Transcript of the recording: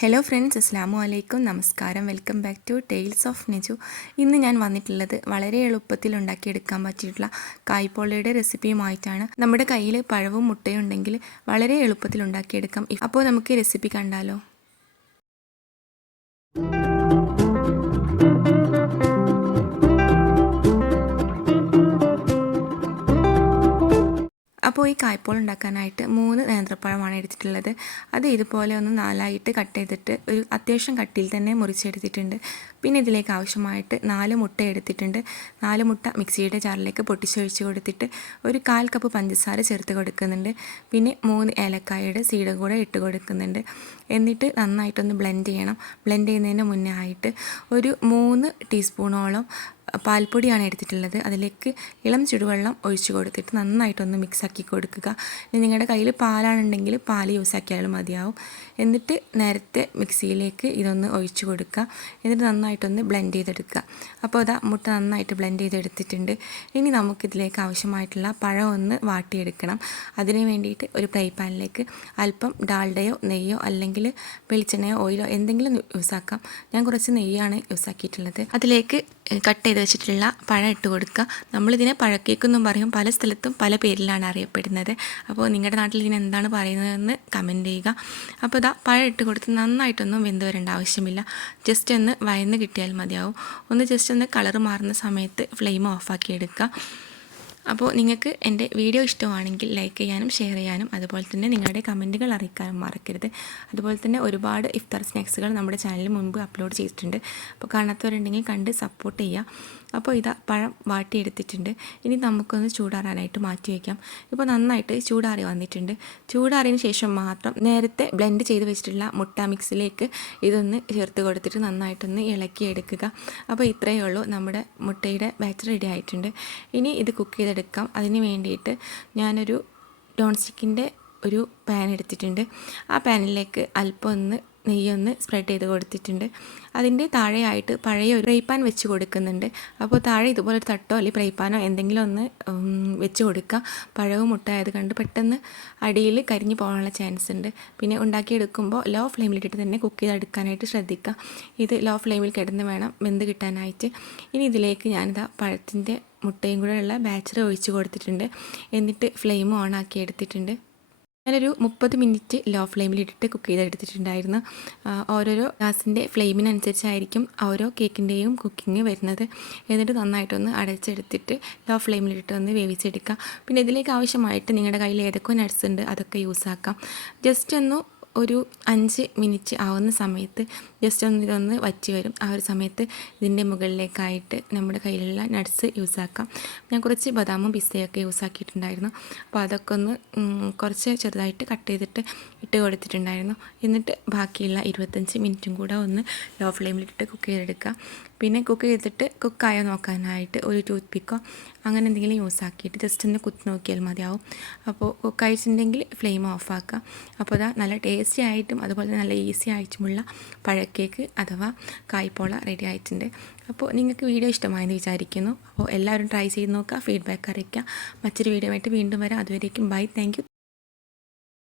Hello friends അസ്സാം അലൈക്കും നമസ്കാരം welcome back to tales of Neju ഇന്ന് ഞാൻ വന്നിട്ടുള്ളത് വളരെ എളുപ്പത്തിൽ ഉണ്ടാക്കിയെടുക്കാൻ പറ്റിയിട്ടുള്ള കായ്പോളയുടെ റെസിപ്പിയുമായിട്ടാണ്. നമ്മുടെ കയ്യിൽ പഴവും മുട്ടയും ഉണ്ടെങ്കിൽ വളരെ എളുപ്പത്തിൽ ഉണ്ടാക്കിയെടുക്കാം. അപ്പോൾ നമുക്ക് റെസിപ്പി കണ്ടാലോ? ഈ കായ്പോൾ ഉണ്ടാക്കാനായിട്ട് മൂന്ന് നേന്ത്രപ്പഴമാണ് എടുത്തിട്ടുള്ളത്. അത് ഇതുപോലെ ഒന്ന് നാലായിട്ട് കട്ട് ചെയ്തിട്ട് ഒരു അത്യാവശ്യം കട്ടിയിൽ തന്നെ മുറിച്ചെടുത്തിട്ടുണ്ട്. പിന്നെ ഇതിലേക്ക് ആവശ്യമായിട്ട് നാല് മുട്ട എടുത്തിട്ടുണ്ട്. നാല് മുട്ട മിക്സിയുടെ ജാറിലേക്ക് പൊട്ടിച്ചൊഴിച്ച് കൊടുത്തിട്ട് ഒരു കാൽ കപ്പ് പഞ്ചസാര ചേർത്ത് കൊടുക്കുന്നുണ്ട്. പിന്നെ മൂന്ന് ഏലക്കായയുടെ സീഡ് കൂടെ ഇട്ട് കൊടുക്കുന്നുണ്ട്. എന്നിട്ട് നന്നായിട്ടൊന്ന് ബ്ലെൻഡ് ചെയ്യണം. ബ്ലെൻഡ് ചെയ്യുന്നതിന് മുന്നേ ആയിട്ട് ഒരു മൂന്ന് ടീസ്പൂണോളം പാൽപ്പൊടിയാണ് എടുത്തിട്ടുള്ളത്. അതിലേക്ക് ഇളം ചുടുവെള്ളം ഒഴിച്ചു കൊടുത്തിട്ട് നന്നായിട്ടൊന്ന് മിക്സാക്കി കൊടുക്കുക. ഇനി നിങ്ങളുടെ കയ്യിൽ പാലാണെന്നുണ്ടെങ്കിൽ പാൽ യൂസ് ആക്കിയാലും മതിയാവും. എന്നിട്ട് നേരത്തെ മിക്സിയിലേക്ക് ഇതൊന്ന് ഒഴിച്ചു കൊടുക്കുക. എന്നിട്ട് നന്നായിട്ടൊന്ന് ബ്ലെൻഡ് ചെയ്തെടുക്കുക. അപ്പോൾ അതാ മുട്ട നന്നായിട്ട് ബ്ലെൻഡ് ചെയ്തെടുത്തിട്ടുണ്ട്. ഇനി നമുക്കിതിലേക്ക് ആവശ്യമായിട്ടുള്ള പഴം ഒന്ന് വാട്ടിയെടുക്കണം. അതിന് വേണ്ടിയിട്ട് ഒരു ഫ്രൈ പാനിലേക്ക് അല്പം ഡാൽഡയോ നെയ്യോ അല്ലെങ്കിൽ വെളിച്ചെണ്ണയോ ഓയിലോ എന്തെങ്കിലും യൂസ് ആക്കാം. ഞാൻ കുറച്ച് നെയ്യാണ് യൂസ് ആക്കിയിട്ടുള്ളത്. അതിലേക്ക് കട്ട് ചെയ്ത് വെച്ചിട്ടുള്ള പഴം ഇട്ട് കൊടുക്കുക. നമ്മളിതിനെ പഴക്കേക്കെന്നും പറയും. പല സ്ഥലത്തും പല പേരിലാണ് അറിയപ്പെടുന്നത്. അപ്പോൾ നിങ്ങളുടെ നാട്ടിൽ ഇതിന് എന്താണ് പറയുന്നതെന്ന് കമന്റ് ചെയ്യുക. അപ്പോൾ ഇതാ പഴം ഇട്ട് കൊടുത്ത് നന്നായിട്ടൊന്നും വെന്ത് വരേണ്ട ആവശ്യമില്ല. ജസ്റ്റ് ഒന്ന് വയന്ന് കിട്ടിയാൽ മതിയാവും. ഒന്ന് ജസ്റ്റ് ഒന്ന് കളർ മാറുന്ന സമയത്ത് ഫ്ലെയിം ഓഫാക്കി എടുക്കുക. അപ്പോൾ നിങ്ങൾക്ക് എന്റെ വീഡിയോ ഇഷ്ടമാണെങ്കിൽ ലൈക്ക് ചെയ്യാനും ഷെയർ ചെയ്യാനും അതുപോലെ തന്നെ നിങ്ങളുടെ കമന്റുകൾ അറിയിക്കാനും മറക്കരുത്. അതുപോലെ തന്നെ ഒരുപാട് ഇഫ്താർ സ്നാക്സുകൾ നമ്മുടെ ചാനലിൽ മുൻപ് അപ്ലോഡ് ചെയ്തിട്ടുണ്ട്. അപ്പോൾ കാണാത്തവരുണ്ടെങ്കിൽ കണ്ട് സപ്പോർട്ട് ചെയ്യുക. അപ്പോൾ ഇതാ പഴം വാട്ടിയെടുത്തിട്ടുണ്ട്. ഇനി നമുക്കൊന്ന് ചൂടാറാനായിട്ട് മാറ്റി വയ്ക്കാം. ഇപ്പോൾ നന്നായിട്ട് ചൂടാറി വന്നിട്ടുണ്ട്. ചൂടാറിയതിന് ശേഷം മാത്രം നേരത്തെ ബ്ലെൻഡ് ചെയ്ത് വെച്ചിട്ടുള്ള മുട്ട മിക്സിലേക്ക് ഇതൊന്ന് ചേർത്ത് കൊടുത്തിട്ട് നന്നായിട്ടൊന്ന് ഇളക്കിയെടുക്കുക. അപ്പോൾ ഇത്രയേ ഉള്ളൂ. നമ്മുടെ മുട്ടയുടെ ബാറ്റർ റെഡി ആയിട്ടുണ്ട്. ഇനി ഇത് കുക്ക് ചെയ്തെടുക്കാം. അതിന് വേണ്ടിയിട്ട് ഞാനൊരു ഡോൺ സ്റ്റിക്കിന്റെ ഒരു പാൻ എടുത്തിട്ടുണ്ട്. ആ പാനിലേക്ക് അല്പം ഒന്ന് നെയ്യൊന്ന് സ്പ്രെഡ് ചെയ്ത് കൊടുത്തിട്ടുണ്ട്. അതിന്റെ താഴെയായിട്ട് പഴയ ഒരു ഫ്രൈ പാൻ വെച്ച് കൊടുക്കുന്നുണ്ട്. അപ്പോൾ താഴെ ഇതുപോലെ ഒരു തട്ടോ അല്ലെങ്കിൽ ഫ്രൈ പാനോ എന്തെങ്കിലും ഒന്ന് വെച്ച് കൊടുക്കുക പഴവും മുട്ടായത് കണ്ട് പെട്ടെന്ന് അടിയിൽ കരിഞ്ഞു പോകാനുള്ള ചാൻസ് ഉണ്ട്. പിന്നെ ഉണ്ടാക്കിയെടുക്കുമ്പോൾ ലോ ഫ്ലെയിമിലിട്ടിട്ട് തന്നെ കുക്ക് ചെയ്തെടുക്കാനായിട്ട് ശ്രദ്ധിക്കുക ഇത് ലോ ഫ്ലെയിമിൽ കിടന്ന് വേണം വെന്ത് കിട്ടാനായിട്ട്. ഇനി ഇതിലേക്ക് ഞാനിതാ പഴത്തിന്റെ മുട്ടയും കൂടെ ഉള്ള ബാച്ചർ ഒഴിച്ച് കൊടുത്തിട്ടുണ്ട്. എന്നിട്ട് ഫ്ലെയിം ഓൺ ആക്കി എടുത്തിട്ടുണ്ട്. ഞാനൊരു മുപ്പത് മിനിറ്റ് ലോ ഫ്ലെയിമിലിട്ടിട്ട് കുക്ക് ചെയ്തെടുത്തിട്ടുണ്ടായിരുന്നു. ഓരോരോ ഗ്യാസിന്റെ ഫ്ലെയിമിനനുസരിച്ചായിരിക്കും ഓരോ കേക്കിന്റെയും കുക്കിംഗ് വരുന്നത്. എന്നിട്ട് നന്നായിട്ടൊന്ന് അടച്ചെടുത്തിട്ട് ലോ ഫ്ലെയിമിലിട്ട് ഒന്ന് വേവിച്ചെടുക്കുക പിന്നെ ഇതിലേക്ക് ആവശ്യമായിട്ട് നിങ്ങളുടെ കയ്യിൽ ഏതൊക്കെ നട്ട്സ് ഉണ്ട് അതൊക്കെ യൂസ് ആക്കാം ജസ്റ്റ് ഒന്ന് ഒരു അഞ്ച് മിനിറ്റ് ആവുന്ന സമയത്ത് ജസ്റ്റ് ഒന്ന് ഇതൊന്ന് വറ്റി വരും. ആ ഒരു സമയത്ത് ഇതിന്റെ മുകളിലേക്കായിട്ട് നമ്മുടെ കയ്യിലുള്ള നട്ട്സ് യൂസ് ആക്കാം. ഞാൻ കുറച്ച് ബദാമും പിസ്തയൊക്കെ യൂസ് ആക്കിയിട്ടുണ്ടായിരുന്നു. അപ്പോൾ അതൊക്കെ ഒന്ന് കുറച്ച് ചെറുതായിട്ട് കട്ട് ചെയ്തിട്ട് ഇട്ട് കൊടുത്തിട്ടുണ്ടായിരുന്നു. എന്നിട്ട് ബാക്കിയുള്ള ഇരുപത്തഞ്ച് മിനിറ്റും കൂടെ ഒന്ന് ലോ ഫ്ലെയിമിലിട്ട് കുക്ക് ചെയ്തെടുക്കുക പിന്നെ കുക്ക് ചെയ്തിട്ട് കുക്കായോ നോക്കാനായിട്ട് ഒരു ടൂത്ത് പിക്കോ അങ്ങനെ എന്തെങ്കിലും യൂസ് ആക്കിയിട്ട് ജസ്റ്റ് ഒന്ന് കുത്തി നോക്കിയാൽ മതിയാവും. അപ്പോൾ കുക്കായിട്ടുണ്ടെങ്കിൽ ഫ്ലെയിം ഓഫ് ആക്കുക അപ്പോൾ അതാ നല്ല ടേസ്റ്റി ആയിട്ടും അതുപോലെ നല്ല ഈസി ആയിട്ടുമുള്ള പഴക്കേക്ക് അഥവാ കായ്പോള റെഡി ആയിട്ടുണ്ട്. അപ്പോൾ നിങ്ങൾക്ക് വീഡിയോ ഇഷ്ടമായെന്ന് വിചാരിക്കുന്നു. അപ്പോൾ എല്ലാവരും ട്രൈ ചെയ്ത് നോക്കുക ഫീഡ്ബാക്ക് അറിയിക്കുക. മറ്റൊരു വീഡിയോ ആയിട്ട് വീണ്ടും വരാം. അതുവരേക്കും ബൈ താങ്ക്